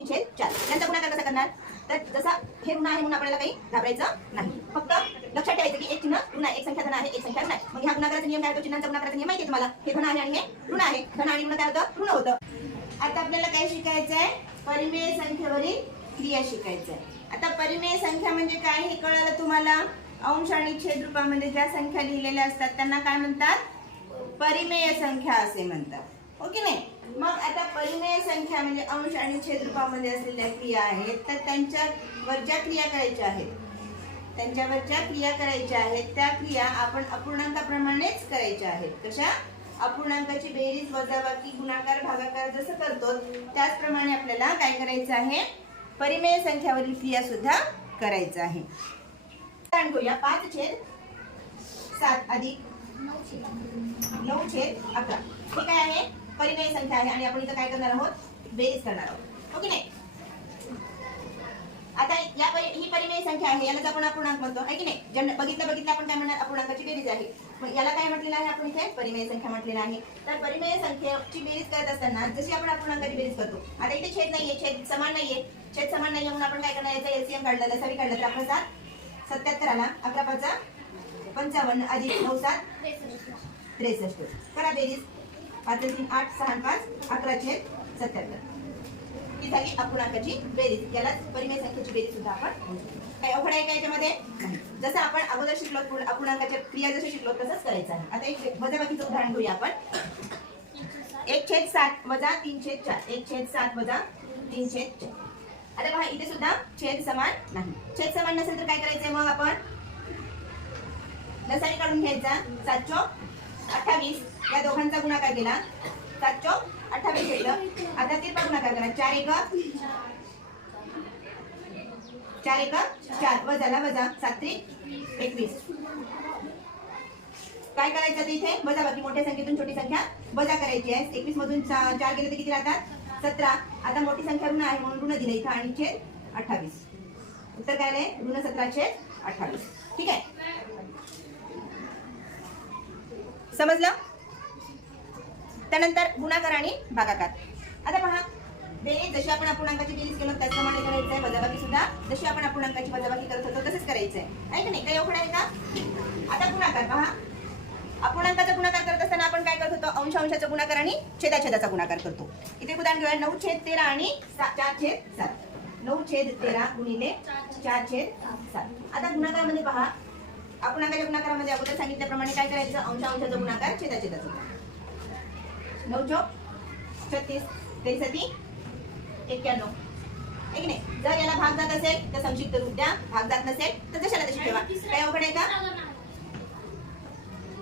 छेद चार यांचा गुणाकार कसा करणार? तर जसा हे ऋण आहे म्हणून आपल्याला काही घाबरायचं नाही. फक्त लक्षात ठेवायचं की एक चिन्ह ऋण आहे. एक संख्या धन आहे एक संख्या ऋण आहे. मग ह्या गुणाकाराचा नियम काय होतो? चिन्हांचा गुणाकाराचा नियम माहिती आहे तुम्हाला? हे धन आहे आणि हे ऋण आहे. धन आणि ऋण काय होतं? ऋण होतं. आता आपल्याला काय शिकायचं आहे परिमेय संख्येवरील क्रिया शिकायचं आहे आता परिमेय संख्या म्हणजे काय? हे कळालं तुम्हाला? अंश आणि छेद रूपामध्ये ज्या संख्या लिहिलेल्या असतात त्यांना काय म्हणतात? परिमेय संख्या असे म्हणतात. हो की नाही? मग आता परिमेय संख्या म्हणजे अंश आणि छेदरूपामध्ये असलेल्या क्रिया आहेत तर त्यांच्यावर ज्या क्रिया करायच्या आहेत. त्यांच्यावर ज्या क्रिया करायच्या आहेत त्या क्रिया आपण अपूर्णांकाप्रमाणेच करायच्या आहेत. कशा? अपूर्णांकाची बेरीज वजाबाकी गुणाकार भागाकार जसं करतो त्याचप्रमाणे आपल्याला काय करायचं आहे? परिमेय संख्यावरील क्रिया सुद्धा करायचं आहे. सांगूया पाच छेद सात अधिक नऊ छेद अकरा. ठीक आहे? परिमेय संख्या आहे आणि आपण इथं काय करणार आहोत? बेरीज करणार आहोत. हो ओके नाही? आता या परि ही परिमेय संख्या आहे यालाच आपण अपूर्णांक म्हणतो. आहे की नाही? जन बघितलं बघितलं आपण काय म्हणणार? अपूर्णांकाची बेरीज आहे. मग याला काय म्हटलेलं आहे आपण इथे? परिमेय संख्या म्हटलेलं आहे. तर परिमेय संख्येची बेरीज करत असताना जशी आपण अपूर्णांकाची बेरीज करतो आता इथे छेद नाहीये छेद समान नाहीये. छेद समान नाहीये म्हणून आपण काय करणार? याचा एलसीएम काढलं सरी काढलं तर आपण सात सत्याहत्तर आला. अकरा पाचा पंचावन्न अधिक नऊ सात त्रेसष्ट. करा बेरीज. पाच तीन आठ सहा पाच अकरा छेद सत्याहत्तर. ही झाली अपूर्णांकाची बेरीज. यालाच परिमेय संख्येची बेरीज सुद्धा आपण. काही अवघड आहे का याच्यामध्ये. जसं आपण अगोदर शिकलो पूर्ण अपूर्णांकाच्या क्रिया जसं शिकलो तसंच करायचं आहे. आता एक वजाबाकीचं उदाहरण घेऊया आपण. एक छेद सात वजा तीन छेद चार. एक छेद सात वजा तीन छेद चार. आता पहा इथे सुद्धा छेद समान नाही. छेद समान नसेल तर काय करायचंय मग आपण? लसावी काढून घ्यायचा. सात चौक या दोघांचा गुणाकार केला? सात चौक अठ्ठावीस घेतलं आता तिरपा गुणाकार करा. चार एक चार एक चार. वजाला वजा. सात त्रिक एकवीस. काय करायचं आता इथे? वजा बाकी मोठ्या संख्येतून छोटी संख्या. वजा करायची आहे. एकवीस मधून चार गेले तर किती राहतात? सतरा. आता मोठी संख्या ऋण आहे म्हणून ऋण दिले इथं. आणि छेद अठ्ठावीस. उत्तर काय आलंय? ऋण सतरा छेद अठ्ठावीस. ठीक आहे. समजलं? त्यानंतर गुणाकार आणि भागाकार. आता पहा बेरीज जशी आपण अपूर्णांकाची बेरीज केलो त्याचप्रमाणे करायचं आहे वजाबाकी सुद्धा जशी आपण अपूर्णांकाची वजाबाकी करत होतो तसंच करायचं आहे का नाही? काही अवघड आहे का? आता गुणाकार पहा. अपूर्णांकाचा गुणाकार करत असताना आपण काय करत होतो? अंश अंशाचा गुणाकार आणि छेदाछेदाचा गुणाकार करतो. इथे उदाहरण घेऊया. नऊ छेद तेरा आणि सा- चार छेद सात. नऊ छेद तेरा गुणिले चार छेद सात. आता गुणाकारामध्ये पहा. अपूर्णांकाच्या गुणाकारामध्ये अगोदर सांगितल्याप्रमाणे काय करायचं? अंश अंशाचा गुणाकार छेदा छेदाचा नऊ चौक छत्तीस त्रेसष्टी एक्क्याण्णव आहे की नाही जर याला भाग जात असेल तर संक्षिप्त रूप द्या. भाग जात नसेल तर जशाला तशी ठेवा. काय अवघड आहे का?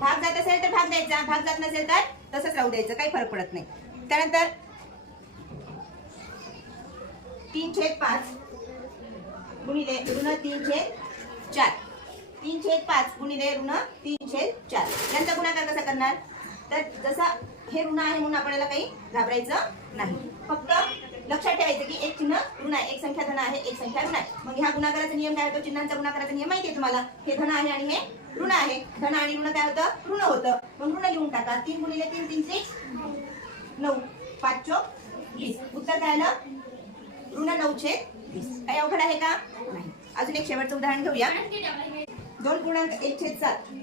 भाग जात असेल तर भाग द्यायचा. भाग जात नसेल तर तसंच राहू द्यायचं. काही फरक पडत नाही. त्यानंतर तीन छेद पाच गुणिले ऋण तीन छेद चार. तीन छेद पाच गुणिले ऋण तीन छेद चार. यांचा गुणाकार कसा करणार? तर जसा हे ऋण आहे म्हणून आपल्याला काही घाबरायचं नाही. फक्त लक्षात ठेवायचं की एक चिन्ह ऋण आहे एक संख्या धन आहे एक संख्या ऋण आहे. मग ह्या गुणाकाराचा नियम काय होतो? चिन्हांचा गुणाकाराचा नियम माहिती आहे तुम्हाला? हे धन आहे आणि हे ऋण आहे. धन आणि ऋण काय होतं? ऋण होतं. मग ऋण लिहून टाका. तीन गुणिले तीन तीन सिक्स नऊ पाच चोक वीस. उत्तर काय आलं? ऋण नऊशे वीस. काही अवघड आहे का? नाही. अजून एक शेवटचं उदाहरण घेऊया. दोन गुणांक एक छेद सात.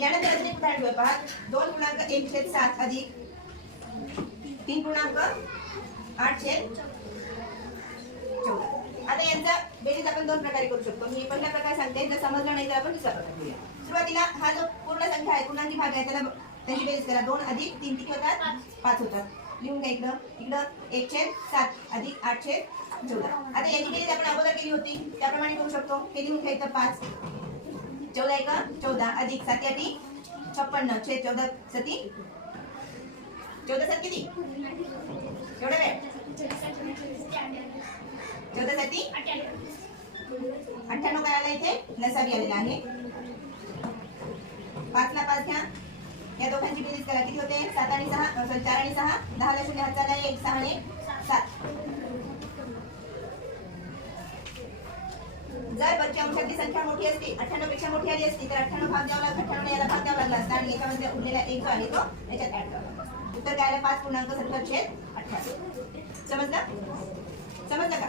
यानंतर अजून एक उदाहरण घेऊ पहा दोन गुणांक एक छेद सात अधिक तीन गुणांक आठ छेद चौदा. आता यांचा बेरीज आपण दोन प्रकारे करू शकतो. मी पहिला प्रकार सांगते जर समजलं नाही तर आपण दुसरा प्रकार घेऊया. सुरुवातीला हा जो पूर्ण संख्या आहे पूर्णांकी भाग आहे त्याला त्याची बेरीज करा. दोन अधिक तीन किती होतात? पाच होतात. लिहून घ्या इकडं. इकडं एक छेद सात अधिक आठ छेद चौदा. आता याची बेरीज आपण अगोदर केली होती. त्याप्रमाणे करू शकतो. हे लिहून घ्या इथं पाच. चौदा एक चौदा अधिक साती ती छप्पन्न छे चौदा सती. चौदा सात किती? एवढा वेळ चौदा सती? अठ्ठ्याण्णव काय आला इथे? नसावी आलेला आहे. पाचला पाच घ्या. या दोघांची बेरीज करा. किती होते? सात आणि सहा सॉरी चार आणि सहा. दहाला शून्य हात चालला एक सहा आणि सात. जर बच्चा अंशातली संख्या मोठी असती अठ्ठ्याण्णवपेक्षा मोठी आली असती तर अठ्ठ्याण्णव भाग द्यावा लागला अठ्ठ्याण्णव याला भाग द्यावा लागला असता. आणि याच्यामध्ये उरलेला एक जो आहे तो याच्यात ऍड उत्तर काय पाच पूर्णांक सत्तर छेद अठरा समजलं? समजलं का?